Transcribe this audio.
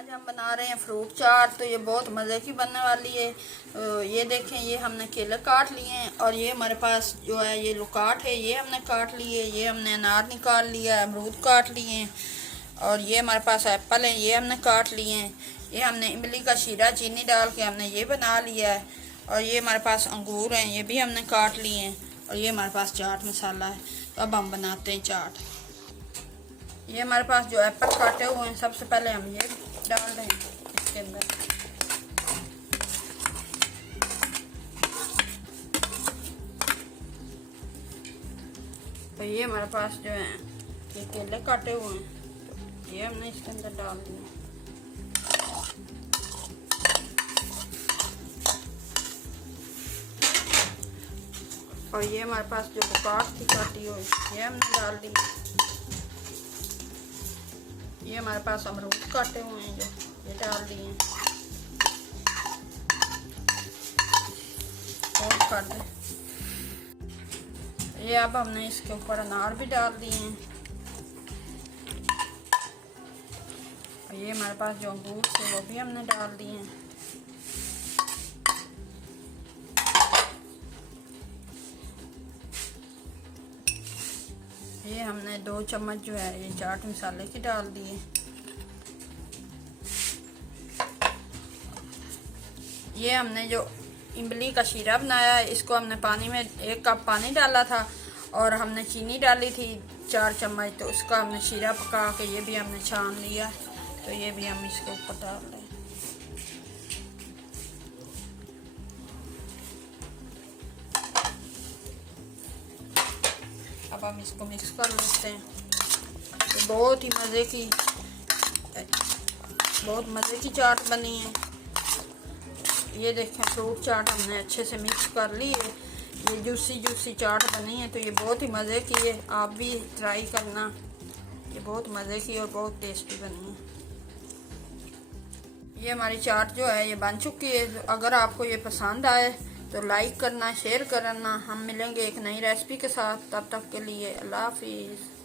आज हम बना रहे हैं फ्रूट चाट। तो ये बहुत मज़े की बनने वाली है। ये देखें, ये हमने केले काट लिए हैं और ये हमारे पास जो है ये लुकाट है, ये हमने काट लिए। ये हमने अनार निकाल लिया, अमरूद काट लिए हैं और ये हमारे पास एप्पल है, ये हमने काट लिए हैं। ये हमने इमली का शीरा चीनी डाल के हमने ये बना लिया है और ये हमारे पास अंगूर हैं, ये भी हमने काट लिए हैं और ये हमारे पास चाट मसाला है। तो अब हम बनाते हैं चाट। ये हमारे पास जो एप्पल काटे हुए हैं, सबसे पहले हम ये डाल दें इसके अंदर। तो ये हमारे पास जो है ये केले काटे हुए हैं, तो ये हमने इसके अंदर डाल दिए। और ये हमारे पास जो बुकाट थी काटी हुई, ये हमने डाल दी। ये हमारे पास अमरूद काटे हुए हैं, जो ये डाल दिए और कर दें। ये अब हमने इसके ऊपर अनार भी डाल दिए हैं। और ये हमारे पास जो अंगूर थे वो भी हमने डाल दिए हैं। ये हमने 2 चम्मच जो है ये चाट मसाले की डाल दिए। ये हमने जो इमली का शीरा बनाया है, इसको हमने पानी में 1 कप पानी डाला था और हमने चीनी डाली थी 4 चम्मच। तो उसका हमने शीरा पका के ये भी हमने छान लिया। तो ये भी हम इसके ऊपर डाल दें। अब हम इसको मिक्स कर लेते हैं। तो बहुत मज़े की चाट बनी है। ये देखें, फ्रूट चाट हमने अच्छे से मिक्स कर ली है। ये जूसी चाट बनी है। तो ये बहुत ही मज़े की है, आप भी ट्राई करना। ये बहुत मज़े की और बहुत टेस्टी बनी है। ये हमारी चाट जो है ये बन चुकी है। तो अगर आपको ये पसंद आए तो लाइक करना, शेयर करना। हम मिलेंगे एक नई रेसिपी के साथ। तब तक के लिए अल्लाह हाफिज़।